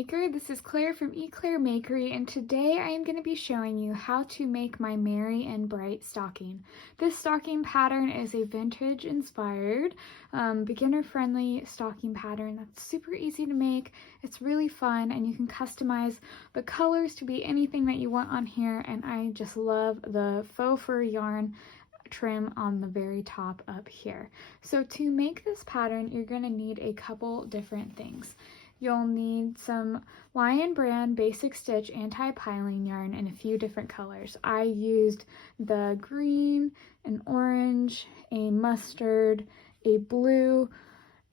Maker. This is Claire from Claire Makery, and today I am going to be showing you how to make my Merry and Bright stocking. This stocking pattern is a vintage inspired, beginner friendly stocking pattern that's super easy to make. It's really fun and you can customize the colors to be anything that you want on here, and I just love the faux fur yarn trim on the very top up here. So to make this pattern, you're going to need a couple different things. You'll need some Lion Brand Basic Stitch anti-piling yarn in a few different colors. I used the green, an orange, a mustard, a blue,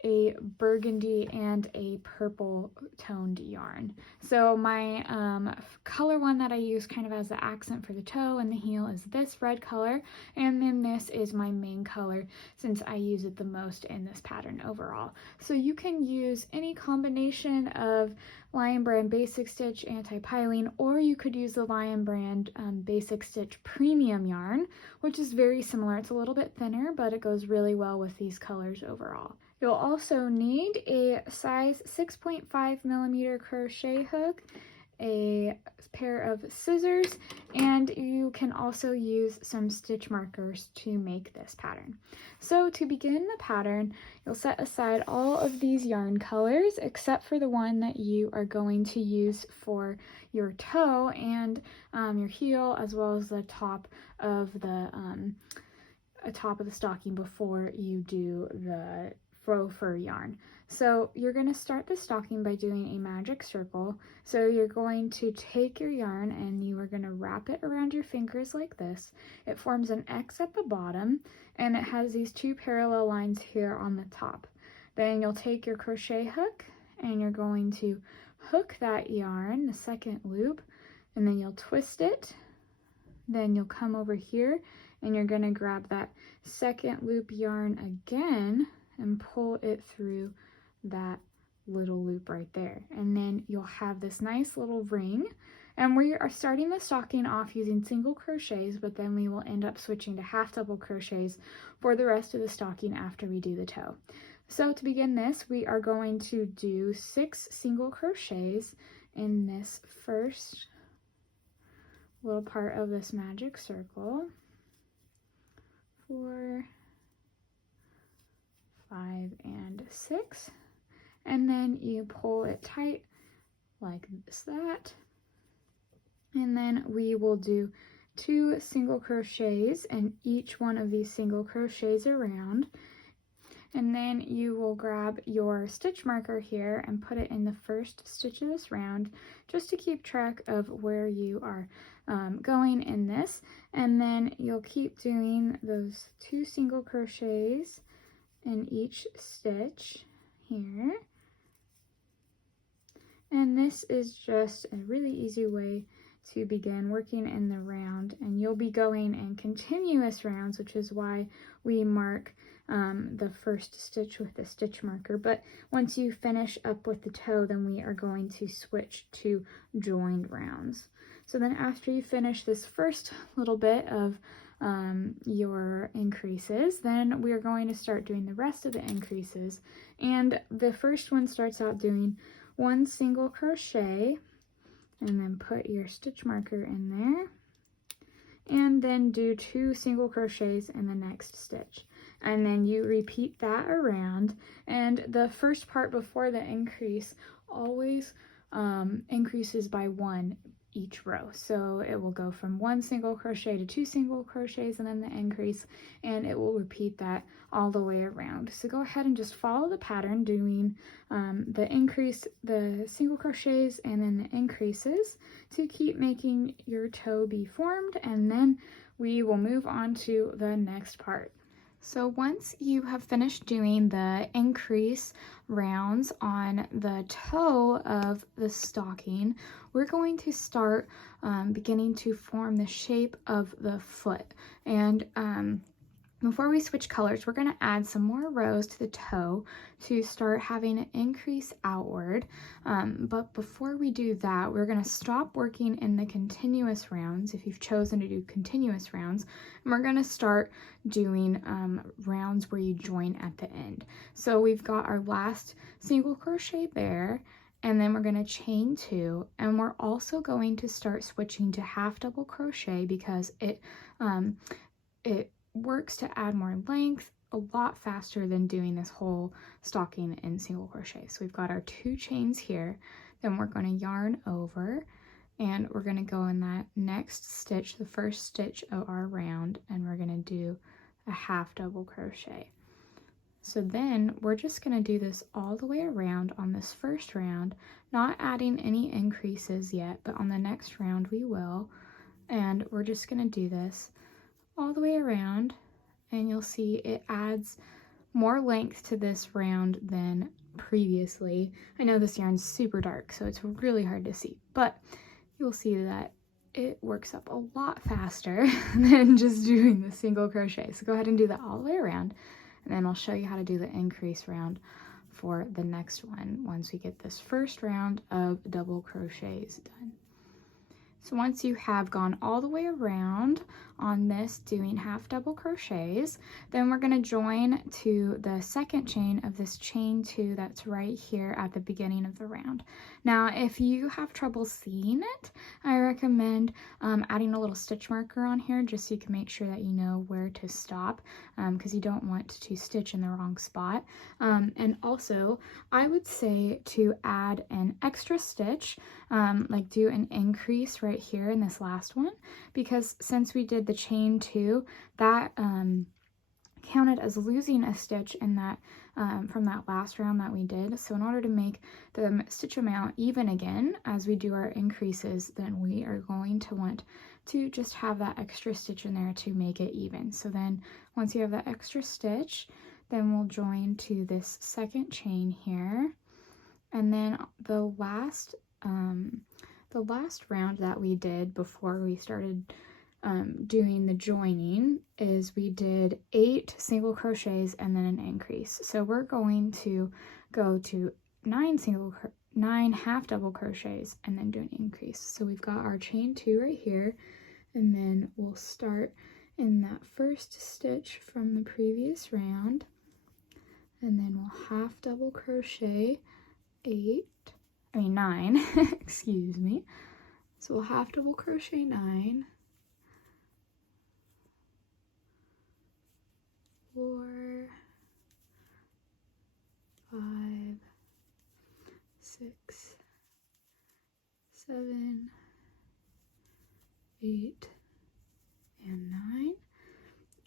a burgundy, and a purple toned yarn. So my color one that I use kind of as the accent for the toe and the heel is this red color, and then this is my main color since I use it the most in this pattern overall. So you can use any combination of Lion Brand Basic Stitch anti-piling, or you could use the Lion Brand Basic Stitch premium yarn, which is very similar. It's a little bit thinner, but it goes really well with these colors overall. You'll also need a size 6.5mm crochet hook, a pair of scissors, and you can also use some stitch markers to make this pattern. So to begin the pattern, you'll set aside all of these yarn colors except for the one that you are going to use for your toe and your heel, as well as the top of the stocking before you do the faux fur yarn. So you're going to start the stocking by doing a magic circle. So you're going to take your yarn and you are going to wrap it around your fingers like this. It forms an X at the bottom and it has these two parallel lines here on the top. Then you'll take your crochet hook and you're going to hook that yarn, the second loop, and then you'll twist it. Then you'll come over here and you're going to grab that second loop yarn again and pull it through that little loop right there, and then you'll have this nice little ring. And we are starting the stocking off using single crochets, but then we will end up switching to half double crochets for the rest of the stocking after we do the toe. So to begin this, we are going to do 6 single crochets in this first little part of this magic circle. 4, 5, and 6, and then you pull it tight like that, and then we will do 2 single crochets in each one of these single crochets around, and then you will grab your stitch marker here and put it in the first stitch of this round just to keep track of where you are going in this, and then you'll keep doing those 2 single crochets in each stitch here. And this is just a really easy way to begin working in the round, and you'll be going in continuous rounds, which is why we mark the first stitch with the stitch marker. But once you finish up with the toe, then we are going to switch to joined rounds. So then after you finish this first little bit of your increases, then we are going to start doing the rest of the increases, and the first one starts out doing 1 single crochet and then put your stitch marker in there, and then do 2 single crochets in the next stitch, and then you repeat that around. And the first part before the increase always increases by 1 each row, so it will go from 1 single crochet to 2 single crochets and then the increase, and it will repeat that all the way around. So go ahead and just follow the pattern, doing the increase, the single crochets, and then the increases to keep making your toe be formed, and then we will move on to the next part. So once you have finished doing the increase rounds on the toe of the stocking, we're going to start beginning to form the shape of the foot. And before we switch colors, we're going to add some more rows to the toe to start having an increase outward. But before we do that, we're going to stop working in the continuous rounds, if you've chosen to do continuous rounds, and we're going to start doing rounds where you join at the end. So we've got our last single crochet there, and then we're going to chain 2, and we're also going to start switching to half double crochet because it works to add more length a lot faster than doing this whole stocking in single crochet. So we've got our 2 chains here, then we're going to yarn over, and we're going to go in that next stitch, the first stitch of our round, and we're going to do a half double crochet. So then we're just going to do this all the way around on this first round, not adding any increases yet, but on the next round we will. And we're just going to do this all the way around, and you'll see it adds more length to this round than previously. I know this yarn's super dark, so it's really hard to see, but you'll see that it works up a lot faster than just doing the single crochet. So go ahead and do that all the way around, and then I'll show you how to do the increase round for the next one once we get this first round of double crochets done. So once you have gone all the way around on this doing half double crochets, then we're going to join to the second chain of this chain 2 that's right here at the beginning of the round. Now if you have trouble seeing it, I recommend adding a little stitch marker on here just so you can make sure that you know where to stop, because you don't want to stitch in the wrong spot. And also I would say to add an extra stitch, like do an increase right here in this last one, because since we did the chain 2, that counted as losing a stitch in that from that last round that we did. So in order to make the stitch amount even again as we do our increases, then we are going to want to just have that extra stitch in there to make it even. So then once you have that extra stitch, then we'll join to this second chain here, and then the last round that we did before we started doing the joining is we did 8 single crochets and then an increase. So we're going to go to 9 half double crochets and then do an increase. So we've got our chain 2 right here, and then we'll start in that first stitch from the previous round, and then we'll half double crochet 9 excuse me. So we'll half double crochet 9, 4, 5, 6, 7, 8, and 9,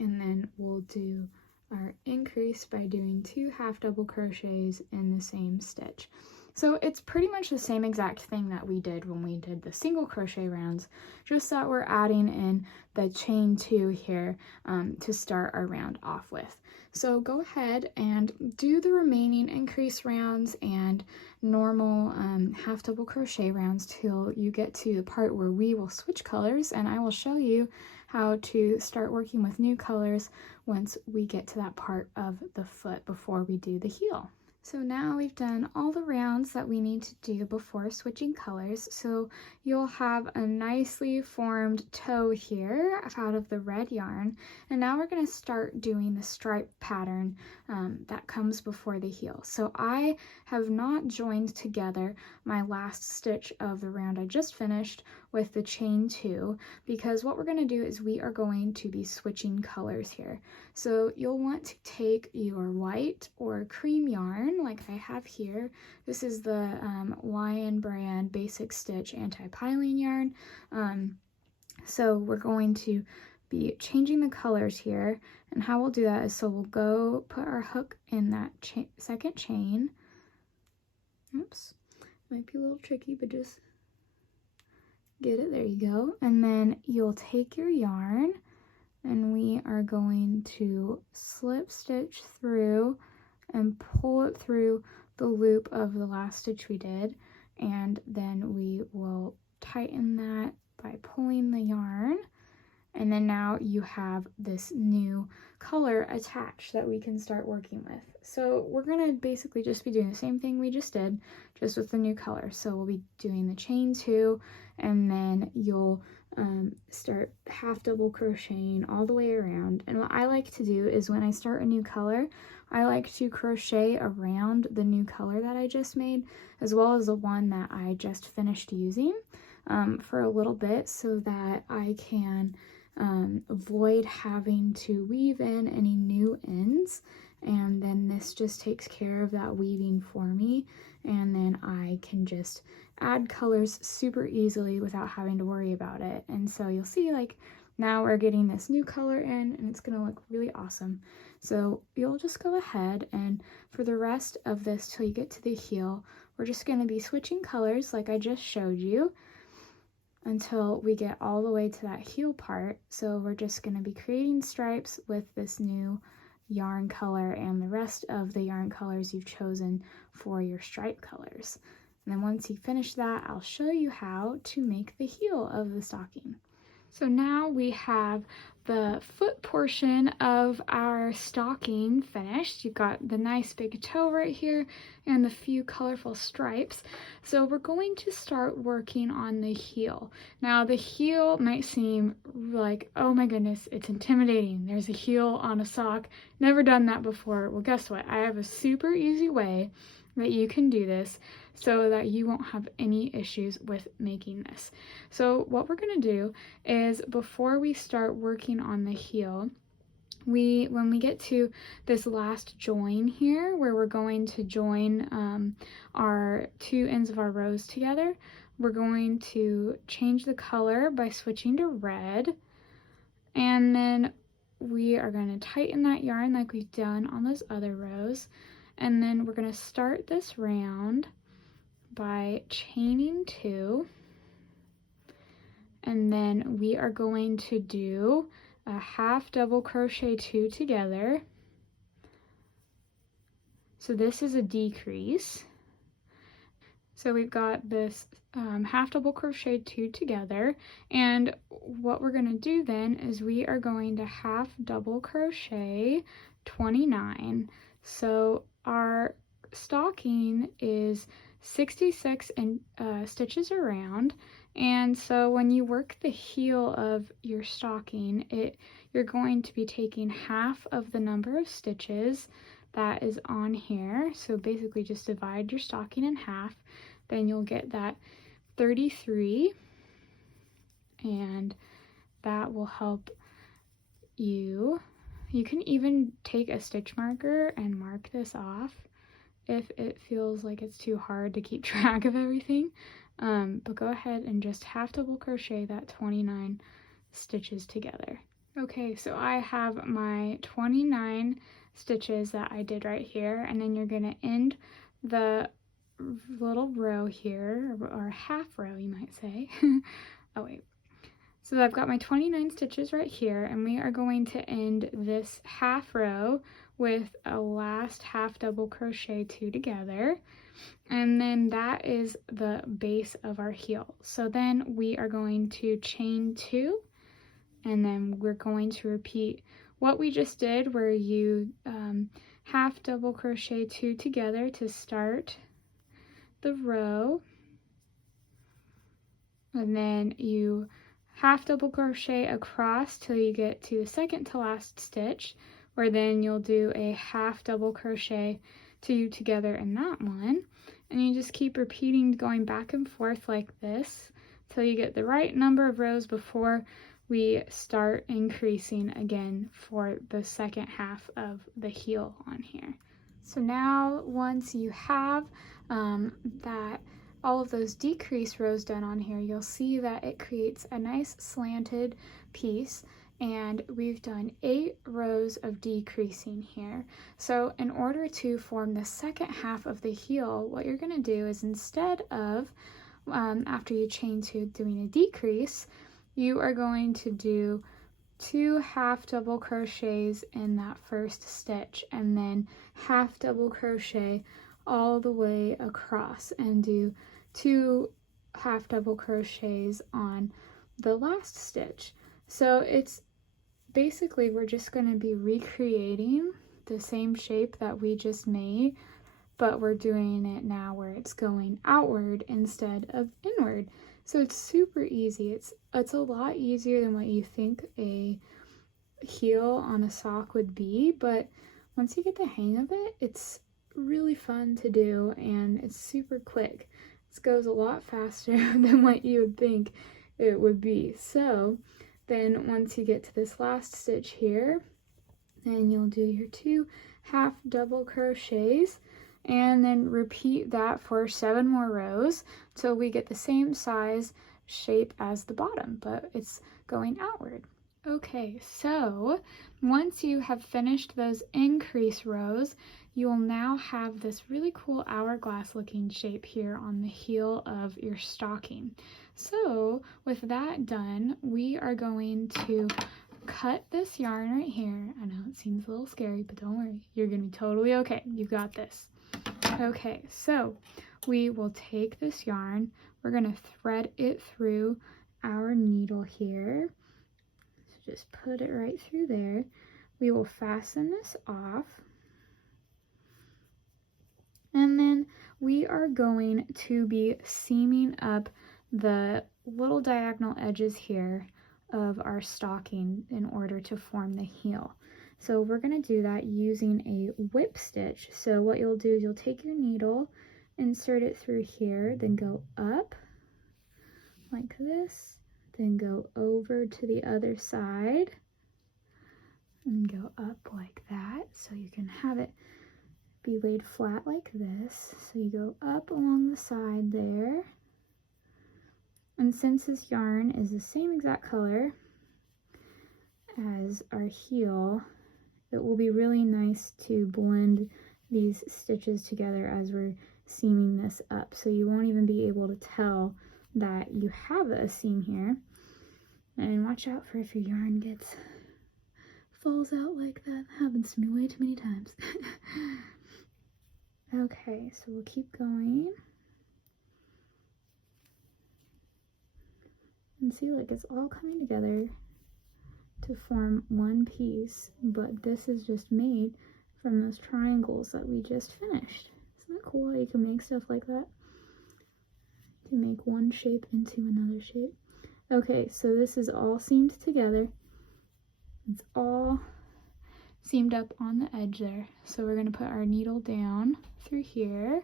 and then we'll do our increase by doing 2 half double crochets in the same stitch. So it's pretty much the same exact thing that we did when we did the single crochet rounds, just that we're adding in the chain 2 here to start our round off with. So go ahead and do the remaining increase rounds and normal half double crochet rounds till you get to the part where we will switch colors, and I will show you how to start working with new colors once we get to that part of the foot before we do the heel. So now we've done all the rounds that we need to do before switching colors. So you'll have a nicely formed toe here out of the red yarn. And now we're going to start doing the stripe pattern that comes before the heel. So I have not joined together my last stitch of the round I just finished with the chain 2, because what we're going to do is we are going to be switching colors here. So you'll want to take your white or cream yarn like I have here. This is the Lion brand Basic Stitch anti-piling yarn. So we're going to be changing the colors here, and how we'll do that is, so we'll go put our hook in that second chain. Oops, might be a little tricky, but just get it, there you go. And then you'll take your yarn, and we are going to slip stitch through and pull it through the loop of the last stitch we did, and then we will tighten that by pulling the yarn, and then now you have this new color attached that we can start working with. So we're gonna basically just be doing the same thing we just did, just with the new color. So we'll be doing the chain 2, and then you'll start half double crocheting all the way around. And what I like to do is when I start a new color, I like to crochet around the new color that I just made, as well as the one that I just finished using, for a little bit, so that I can avoid having to weave in any new ends. And then this just takes care of that weaving for me, and then I can just add colors super easily without having to worry about it. And so you'll see, like, now we're getting this new color in, and it's gonna look really awesome. So you'll just go ahead, and for the rest of this till you get to the heel, we're just gonna be switching colors like I just showed you until we get all the way to that heel part. So we're just gonna be creating stripes with this new yarn color and the rest of the yarn colors you've chosen for your stripe colors. And then once you finish that, I'll show you how to make the heel of the stocking. So now we have the foot portion of our stocking finished. You've got the nice big toe right here and the few colorful stripes. So we're going to start working on the heel. Now the heel might seem like, oh my goodness, it's intimidating. There's a heel on a sock. Never done that before. Well, guess what? I have a super easy way that you can do this so that you won't have any issues with making this. So what we're going to do is, before we start working on the heel, when we get to this last join here where we're going to join our two ends of our rows together, we're going to change the color by switching to red, and then we are going to tighten that yarn like we've done on those other rows. And then we're going to start this round by chaining 2, and then we are going to do a half double crochet 2 together. So this is a decrease. So we've got this half double crochet 2 together, and what we're going to do then is we are going to half double crochet 29. So our stocking is 66 stitches around, and so when you work the heel of your stocking, you're going to be taking half of the number of stitches that is on here. So basically just divide your stocking in half, then you'll get that 33, and that will help you. You can even take a stitch marker and mark this off if it feels like it's too hard to keep track of everything. But go ahead and just half double crochet that 29 stitches together. Okay, so I have my 29 stitches that I did right here, and then you're going to end the little row here, or half row you might say. Oh wait. So I've got my 29 stitches right here, and we are going to end this half row with a last half double crochet 2 together, and then that is the base of our heel. So then we are going to chain 2, and then we're going to repeat what we just did, where you half double crochet 2 together to start the row, and then you half double crochet across till you get to the second to last stitch, where then you'll do a half double crochet 2 together in that one, and you just keep repeating, going back and forth like this till you get the right number of rows before we start increasing again for the second half of the heel on here. So now once you have that all of those decrease rows done on here, you'll see that it creates a nice slanted piece, and we've done 8 rows of decreasing here. So in order to form the second half of the heel, what you're going to do is, instead of after you chain 2 doing a decrease, you are going to do 2 half double crochets in that first stitch, and then half double crochet all the way across, and do 2 half double crochets on the last stitch. So it's basically, we're just going to be recreating the same shape that we just made, but we're doing it now where it's going outward instead of inward. So it's super easy. It's a lot easier than what you think a heel on a sock would be, but once you get the hang of it, it's really fun to do and it's super quick. This goes a lot faster than what you would think it would be. So then once you get to this last stitch here, then you'll do your 2 half double crochets and then repeat that for 7 more rows till we get the same size shape as the bottom, but it's going outward. Okay, so once you have finished those increase rows, you will now have this really cool hourglass looking shape here on the heel of your stocking. So with that done, we are going to cut this yarn right here. I know it seems a little scary, but don't worry, you're gonna be totally okay. You've got this. Okay, so we will take this yarn, we're gonna thread it through our needle here. So just put it right through there. We will fasten this off. And then we are going to be seaming up the little diagonal edges here of our stocking in order to form the heel. So we're going to do that using a whip stitch. So what you'll do is you'll take your needle, insert it through here, then go up like this, then go over to the other side, and go up like that. So you can have it be laid flat like this. So you go up along the side there. And since this yarn is the same exact color as our heel, it will be really nice to blend these stitches together as we're seaming this up. So you won't even be able to tell that you have a seam here. And watch out for if your yarn falls out like that. That happens to me way too many times. Okay, so we'll keep going. And see, like, it's all coming together to form one piece, but this is just made from those triangles that we just finished. Isn't that cool how you can make stuff like that? To make one shape into another shape. Okay, so this is all seamed together. It's all seamed up on the edge there. So we're going to put our needle down through here,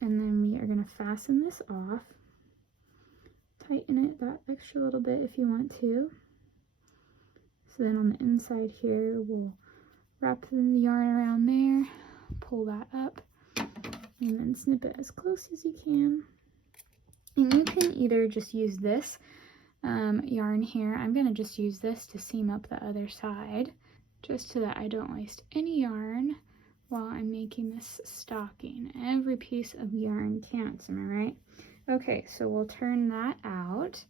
and then we are going to fasten this off. Tighten it that extra little bit if you want to. So then on the inside here, we'll wrap the yarn around there, pull that up, and then snip it as close as you can. And you can either just use this yarn here. I'm going to just use this to seam up the other side, just so that I don't waste any yarn while I'm making this stocking. Every piece of yarn counts, am I right? Okay, so we'll turn that out,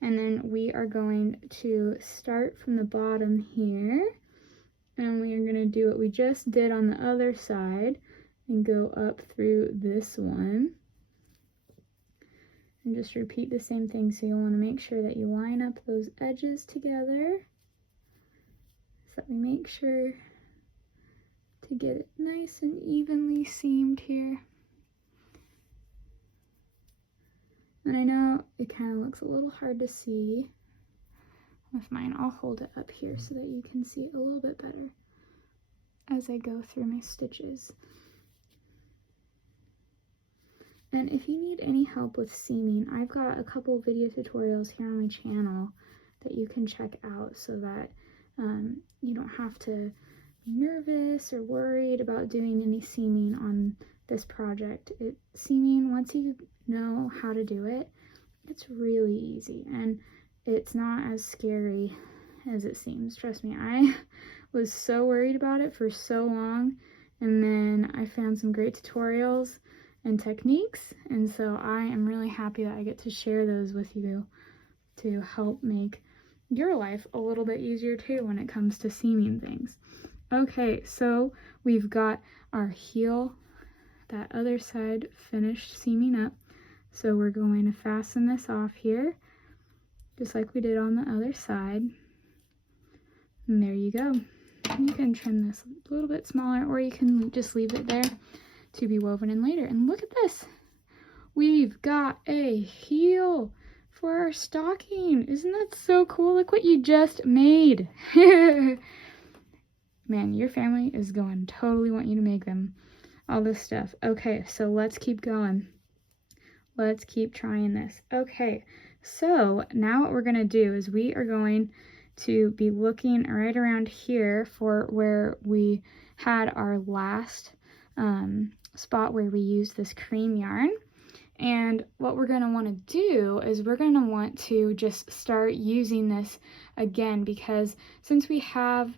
and then we are going to start from the bottom here, and we are going to do what we just did on the other side and go up through this one. And just repeat the same thing, so you'll want to make sure that you line up those edges together, so that we make sure to get it nice and evenly seamed here. And I know it kind of looks a little hard to see with mine. I'll hold it up here so that you can see it a little bit better as I go through my stitches. And if you need any help with seaming, I've got a couple video tutorials here on my channel that you can check out so that you don't have to be nervous or worried about doing any seaming on this project. Seaming, once you know how to do it, it's really easy and it's not as scary as it seems. Trust me, I was so worried about it for so long, and then I found some great tutorials and techniques, and so I am really happy that I get to share those with you to help make your life a little bit easier too when it comes to seaming things. Okay, so we've got our heel, that other side finished seaming up, so we're going to fasten this off here just like we did on the other side, and there you go. You can trim this a little bit smaller, or you can just leave it there to be woven in later. And look at this, we've got a heel for our stocking. Isn't that so cool? Look what you just made. Man, your family is going to totally want you to make them all this stuff. Okay, so let's keep going. Let's keep trying this. Okay, so now what we're going to do is we are going to be looking right around here for where we had our last spot where we used this cream yarn. And what we're going to want to do is we're going to want to just start using this again, because since we have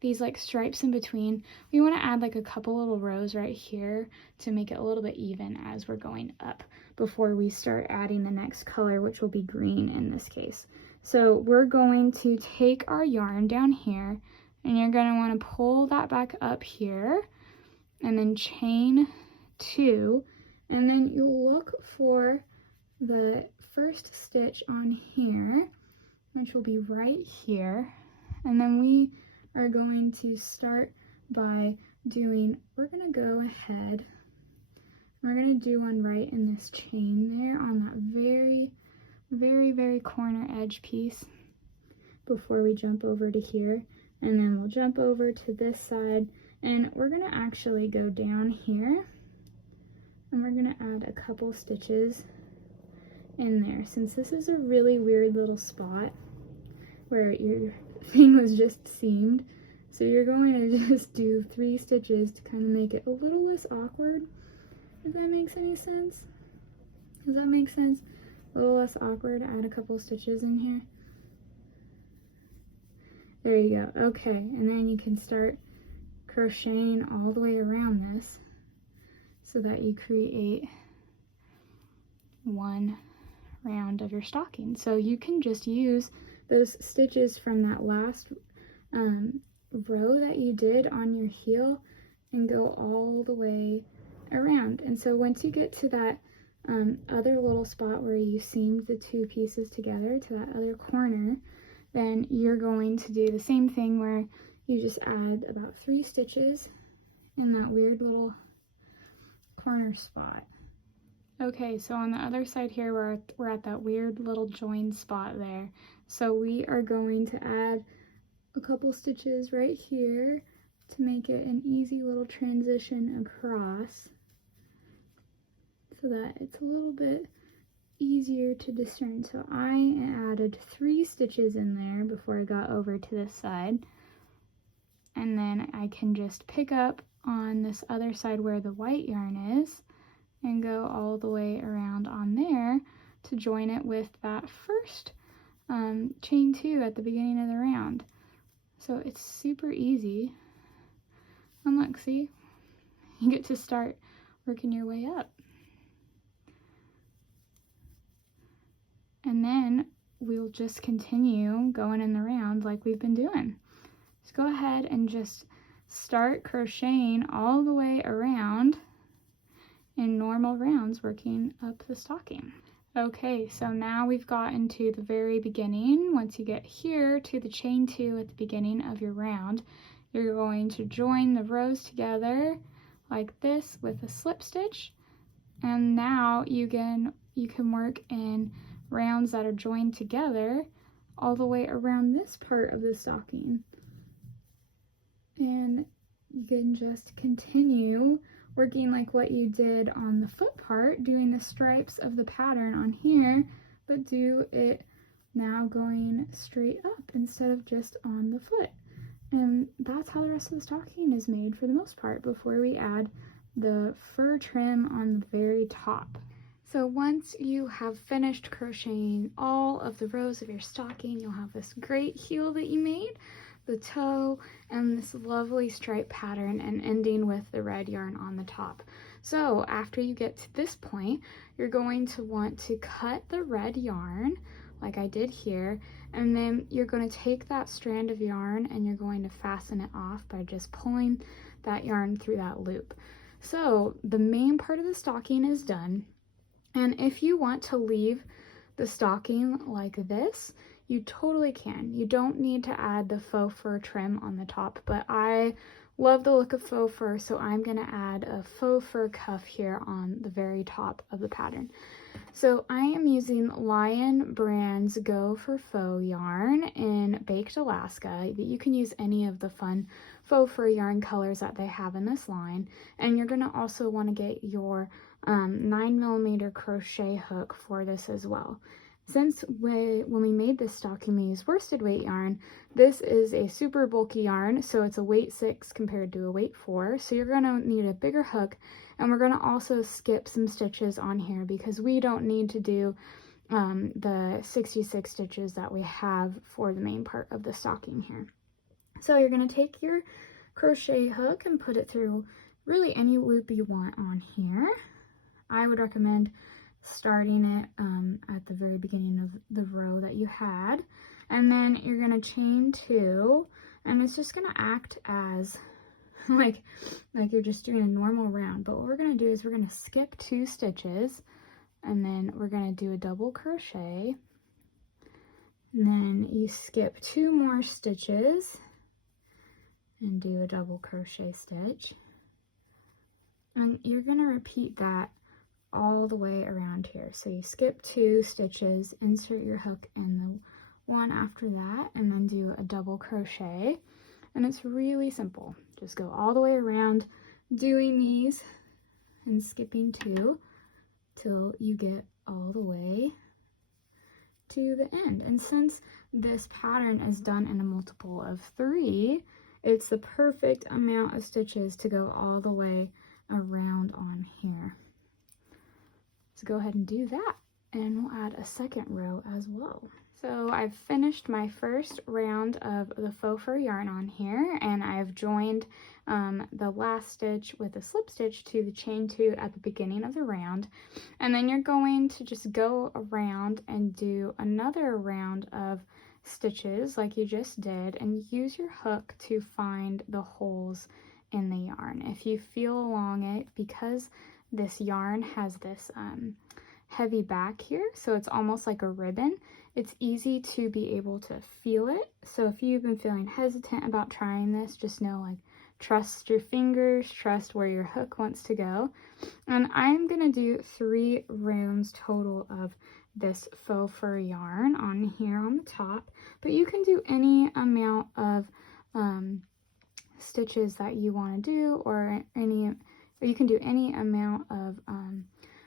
these like stripes in between, we want to add like a couple little rows right here to make it a little bit even as we're going up before we start adding the next color, which will be green in this case. So we're going to take our yarn down here, and you're going to want to pull that back up here and then chain 2, and then you'll look for the first stitch on here, which will be right here, and then we are going to start by doing, we're going to go ahead, we're going to do one right in this chain there on that very corner edge piece before we jump over to here, and then we'll jump over to this side, and we're going to actually go down here, and we're going to add a couple stitches in there, since this is a really weird little spot where your thing was just seamed. So you're going to just do 3 stitches to kind of make it a little less awkward, if that makes any sense. Does that make sense? A little less awkward, add a couple stitches in here. There you go. Okay, and then you can start crocheting all the way around this so that you create one round of your stocking. So you can just use those stitches from that last row that you did on your heel and go all the way around. And so once you get to that other little spot where you seamed the 2 pieces together to that other corner, then you're going to do the same thing where you just add about 3 stitches in that weird little corner spot. Okay, so on the other side here, we're at that weird little joined spot there. So we are going to add a couple stitches right here to make it an easy little transition across so that it's a little bit easier to discern. So I added 3 stitches in there before I got over to this side. And then I can just pick up on this other side where the white yarn is and go all the way around on there to join it with that first chain 2 at the beginning of the round. So it's super easy. And look, see? You get to start working your way up. And then we'll just continue going in the round like we've been doing. So go ahead and just start crocheting all the way around in normal rounds, working up the stocking. Okay, so now we've gotten to the very beginning. Once you get here to the chain 2 at the beginning of your round, you're going to join the rows together like this with a slip stitch, and now you can work in rounds that are joined together all the way around this part of the stocking. And you can just continue working like what you did on the foot part, doing the stripes of the pattern on here, but do it now going straight up instead of just on the foot. And that's how the rest of the stocking is made for the most part before we add the fur trim on the very top. So once you have finished crocheting all of the rows of your stocking, you'll have this great heel that you made, the toe, and this lovely stripe pattern, and ending with the red yarn on the top. So after you get to this point, you're going to want to cut the red yarn like I did here, and then you're going to take that strand of yarn and you're going to fasten it off by just pulling that yarn through that loop. So the main part of the stocking is done, and if you want to leave the stocking like this, you totally can. You don't need to add the faux fur trim on the top, but I love the look of faux fur, so I'm going to add a faux fur cuff here on the very top of the pattern. So I am using Lion Brand's Go for Faux yarn in Baked Alaska. You can use any of the fun faux fur yarn colors that they have in this line. And you're going to also want to get your 9mm crochet hook for this as well. Since when we made this stocking, we used worsted weight yarn. This is a super bulky yarn, so it's a weight 6 compared to a weight 4. So you're going to need a bigger hook, and we're going to also skip some stitches on here because we don't need to do the 66 stitches that we have for the main part of the stocking here. So you're going to take your crochet hook and put it through really any loop you want on here. I would recommend starting it at the very beginning of the row that you had, and then you're going to chain 2, and it's just going to act as like you're just doing a normal round. But what we're going to do is we're going to skip 2 stitches, and then we're going to do a double crochet, and then you skip 2 more stitches and do a double crochet stitch, and you're going to repeat that all the way around here. So you skip 2 stitches, insert your hook in the one after that, and then do a double crochet. And it's really simple. Just go all the way around doing these and skipping 2 till you get all the way to the end. And since this pattern is done in a multiple of 3, it's the perfect amount of stitches to go all the way around on here. So go ahead and do that, and we'll add a second row as well. So I've finished my first round of the faux fur yarn on here, and I've joined the last stitch with a slip stitch to the chain 2 at the beginning of the round. And then you're going to just go around and do another round of stitches like you just did, and use your hook to find the holes in the yarn. If you feel along it, because this yarn has this heavy back here, so it's almost like a ribbon, it's easy to be able to feel it. So if you've been feeling hesitant about trying this, just know, like, trust your fingers, trust where your hook wants to go. And I'm gonna do 3 rounds total of this faux fur yarn on here on the top, but you can do any amount of stitches that you want to do, or you can do any amount of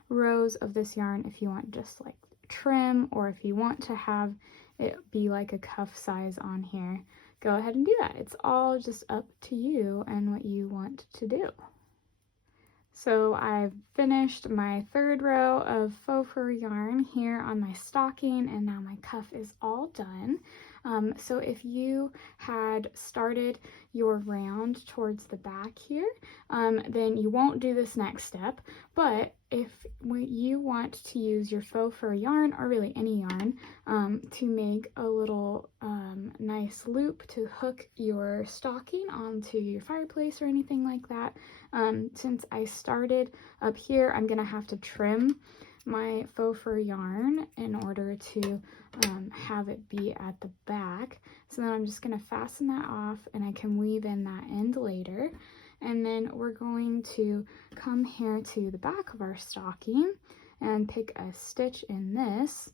rows of this yarn if you want just like trim, or if you want to have it be like a cuff size on here, go ahead and do that. It's all just up to you and what you want to do. So I've finished my 3rd row of faux fur yarn here on my stocking, and now my cuff is all done. So if you had started your round towards the back here, then you won't do this next step. But if you want to use your faux fur yarn, or really any yarn, to make a little nice loop to hook your stocking onto your fireplace or anything like that, since I started up here, I'm gonna have to trim my faux fur yarn in order to have it be at the back. So then I'm just going to fasten that off, and I can weave in that end later. And then we're going to come here to the back of our stocking and pick a stitch in this.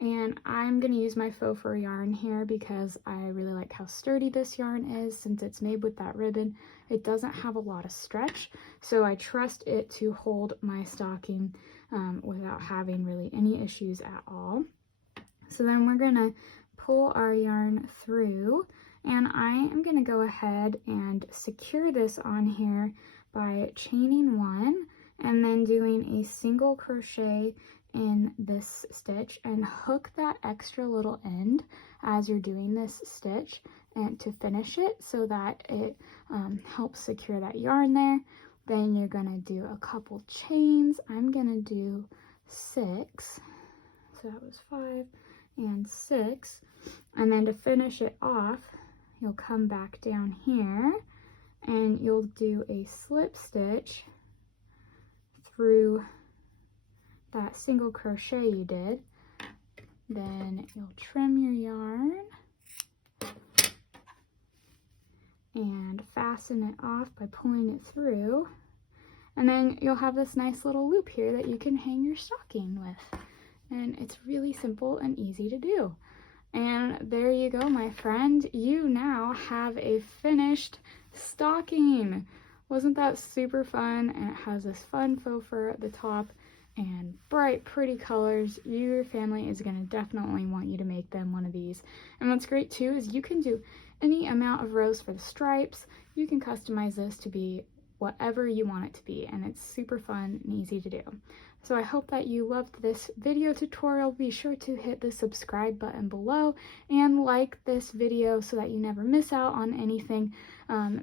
And I'm going to use my faux fur yarn here because I really like how sturdy this yarn is. Since it's made with that ribbon, it doesn't have a lot of stretch, so I trust it to hold my stocking without having really any issues at all. So then we're going to pull our yarn through, and I am going to go ahead and secure this on here by chaining 1 and then doing a single crochet in this stitch, and hook that extra little end as you're doing this stitch and to finish it, so that it helps secure that yarn there. Then you're going to do a couple chains. I'm going to do 6, so that was 5 and 6, and then to finish it off, you'll come back down here and you'll do a slip stitch through that single crochet you did. Then you'll trim your yarn, and fasten it off by pulling it through. And then you'll have this nice little loop here that you can hang your stocking with. And it's really simple and easy to do. And there you go, my friend. You now have a finished stocking. Wasn't that super fun? And it has this fun faux fur at the top and bright, pretty colors. Your family is going to definitely want you to make them one of these. And what's great too is you can do any amount of rows for the stripes. You can customize this to be whatever you want it to be, and it's super fun and easy to do. So I hope that you loved this video tutorial. Be sure to hit the subscribe button below and like this video so that you never miss out on anything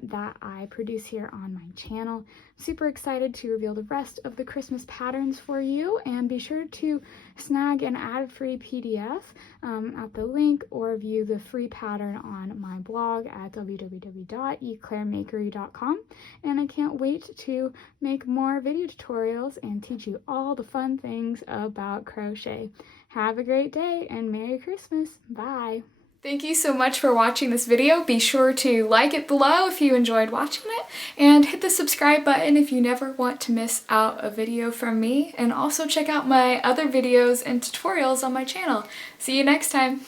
that I produce here on my channel. Super excited to reveal the rest of the Christmas patterns for you, and be sure to snag an ad-free PDF at the link or view the free pattern on my blog at www.eclairemakery.com. And I can't wait to make more video tutorials and teach you all the fun things about crochet. Have a great day and Merry Christmas. Bye. Thank you so much for watching this video. Be sure to like it below if you enjoyed watching it, and hit the subscribe button if you never want to miss out a video from me, and also check out my other videos and tutorials on my channel. See you next time!